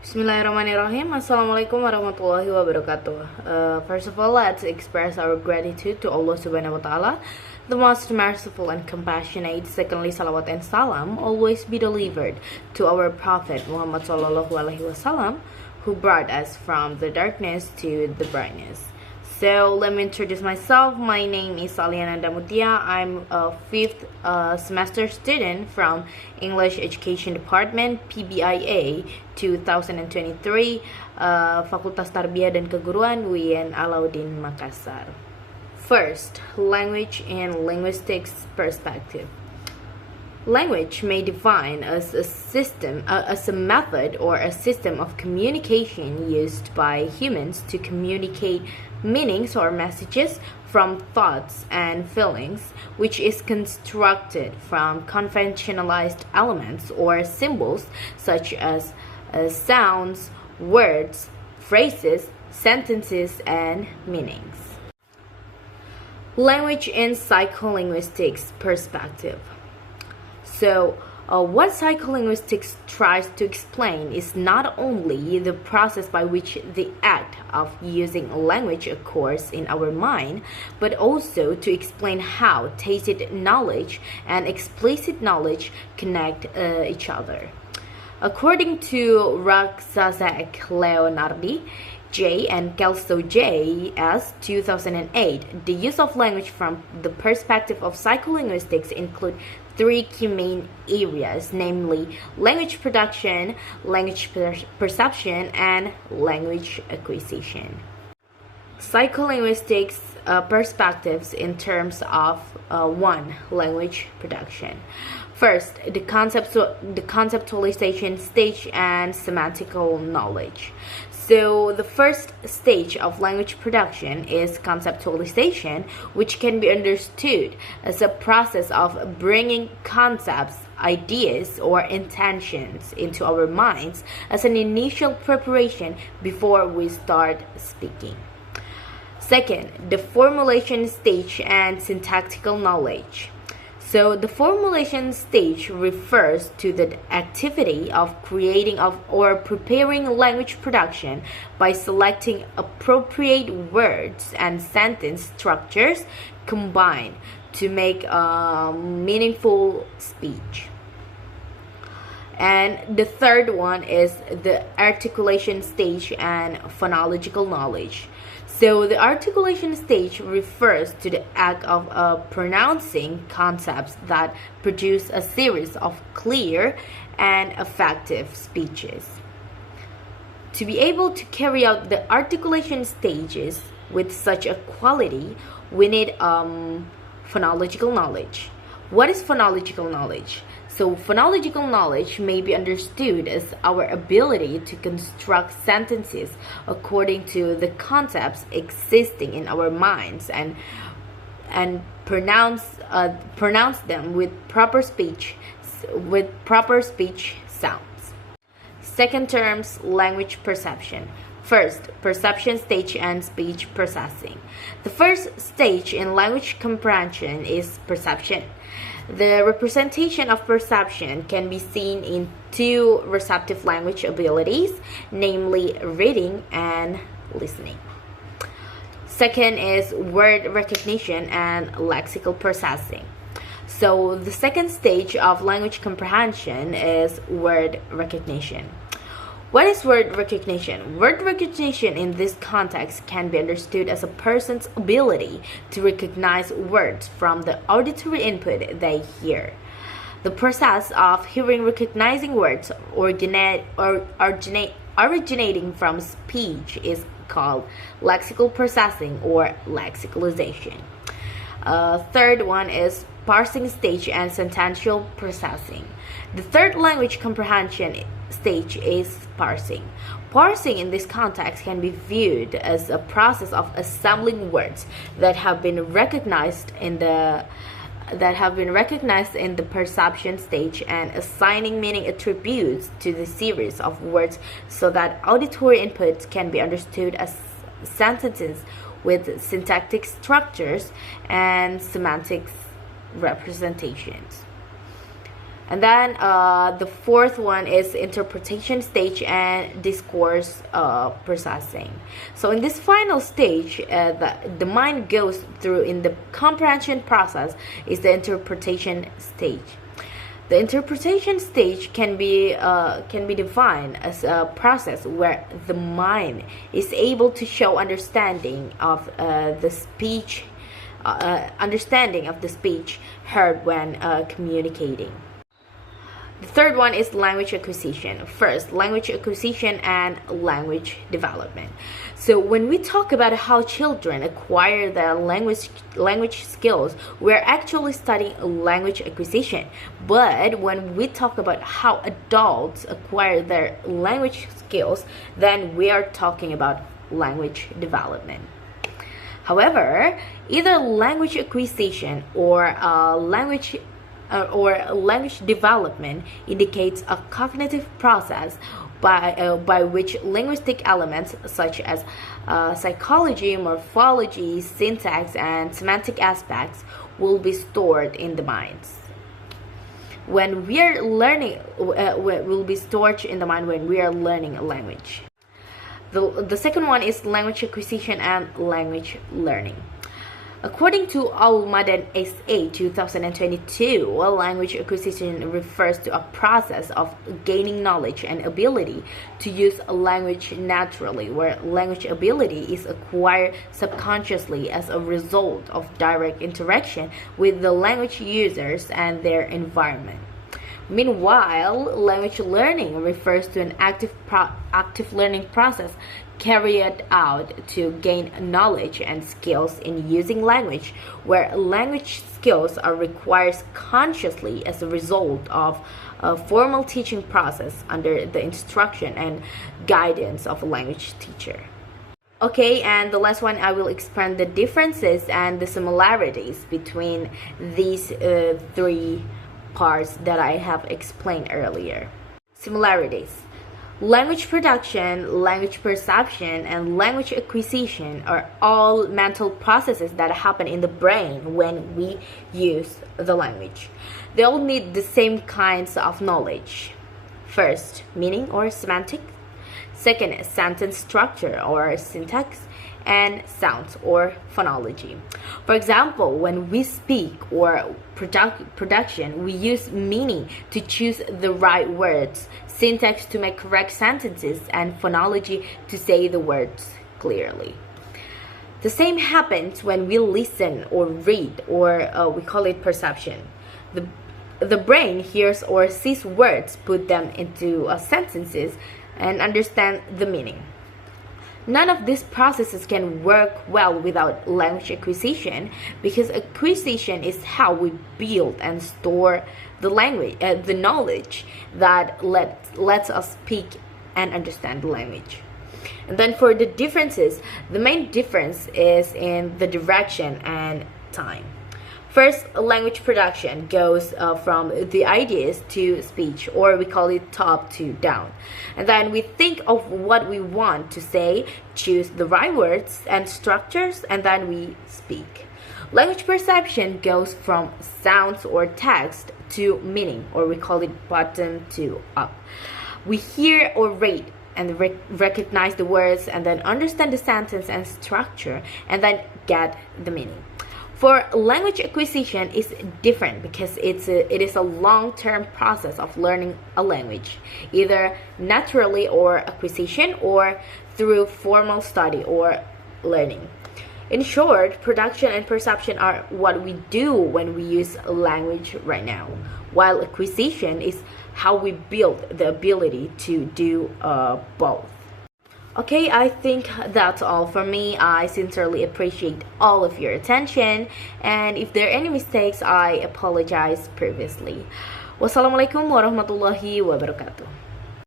Bismillahirrahmanirrahim. Assalamualaikum warahmatullahi wabarakatuh. First of all, let's express our gratitude to Allah Subhanahu wa Ta'ala, the most merciful and compassionate. Secondly, salawat and salam always be delivered to our Prophet Muhammad Sallallahu Alaihi Wasallam, who brought us from the darkness to the brightness. So let me introduce myself. My name is Alya Nanda Muthia. I'm a 5th semester student from English Education Department, PBIA 2023, Fakultas Tarbiyah dan Keguruan, UN Alauddin, Makassar. First, language and linguistics perspective. Language may define as a system, as a method or a system of communication used by humans to communicate meanings or messages from thoughts and feelings, which is constructed from conventionalized elements or symbols such as sounds, words, phrases, sentences, and meanings. Language in psycholinguistics perspective. So, what psycholinguistics tries to explain is not only the process by which the act of using language occurs in our mind, but also to explain how tacit knowledge and explicit knowledge connect each other. According to Raksasak Leonardi, J. and Kelso J. S. 2008, the use of language from the perspective of psycholinguistics include three key main areas, namely language production, language perception, and language acquisition. Psycholinguistics perspectives in terms of 1. Language production. First, the conceptualization stage and semantical knowledge. So the first stage of language production is conceptualization, which can be understood as a process of bringing concepts, ideas, or intentions into our minds as an initial preparation before we start speaking. Second, the formulation stage and syntactical knowledge. So the formulation stage refers to the activity of creating or preparing language production by selecting appropriate words and sentence structures combined to make a meaningful speech. And the third one is the articulation stage and phonological knowledge. So the articulation stage refers to the act of pronouncing concepts that produce a series of clear and effective speeches. To be able to carry out the articulation stages with such a quality, we need phonological knowledge. What is phonological knowledge? So phonological knowledge may be understood as our ability to construct sentences according to the concepts existing in our minds and pronounce them with proper speech sounds. Second terms, language perception. First, perception stage and speech processing. The first stage in language comprehension is perception. The representation of perception can be seen in two receptive language abilities, namely reading and listening. Second is word recognition and lexical processing. So the second stage of language comprehension is word recognition. What is word recognition? Word recognition in this context can be understood as a person's ability to recognize words from the auditory input they hear. The process of hearing recognizing words originating from speech is called lexical processing or lexicalization. Third one is parsing stage and sentential processing. The third language comprehension stage is parsing. Parsing in this context can be viewed as a process of assembling words that have been recognized in the perception stage and assigning meaning attributes to the series of words so that auditory inputs can be understood as sentences with syntactic structures and semantic representations. And then the fourth one is interpretation stage and discourse processing. So in this final stage, the mind goes through in the comprehension process is the interpretation stage. The interpretation stage can be defined as a process where the mind is able to show understanding of the speech heard when communicating. The third one is language acquisition. First, language acquisition and language development. So when we talk about how children acquire their language skills, we're actually studying language acquisition. But when we talk about how adults acquire their language skills, then we are talking about language development. However, either language acquisition or language development indicates a cognitive process by which linguistic elements such as psychology, morphology, syntax, and semantic aspects will be stored in the minds. When we are learning, will be stored in the mind when we are learning a language. The second one is language acquisition and language learning. According to Alauddin S.A. 2022, language acquisition refers to a process of gaining knowledge and ability to use a language naturally, where language ability is acquired subconsciously as a result of direct interaction with the language users and their environment. Meanwhile, language learning refers to an active learning process carried out to gain knowledge and skills in using language, where language skills are required consciously as a result of a formal teaching process under the instruction and guidance of a language teacher. Okay, and the last one, I will explain the differences and the similarities between these three parts that I have explained earlier. Similarities. Language production, language perception, and language acquisition are all mental processes that happen in the brain when we use the language. They all need the same kinds of knowledge. First, meaning or semantic. Second, sentence structure or syntax. And sounds or phonology. For example, when we speak or production, we use meaning to choose the right words, syntax to make correct sentences, and phonology to say the words clearly. The same happens when we listen or read, or we call it perception. The brain hears or sees words, put them into sentences, and understand the meaning. None of these processes can work well without language acquisition, because acquisition is how we build and store the language, the knowledge that lets us speak and understand the language. And then for the differences, the main difference is in the direction and time. First, language production goes from the ideas to speech, or we call it top to down. And then we think of what we want to say, choose the right words and structures, and then we speak. Language perception goes from sounds or text to meaning, or we call it bottom to up. We hear or read and recognize the words, and then understand the sentence and structure, and then get the meaning. For language acquisition is different, because it is a long-term process of learning a language, either naturally or acquisition, or through formal study or learning. In short, production and perception are what we do when we use language right now, while acquisition is how we build the ability to do both. Okay, I think that's all from me. I sincerely appreciate all of your attention, and if there are any mistakes, I apologize previously. Wassalamualaikum warahmatullahi wabarakatuh.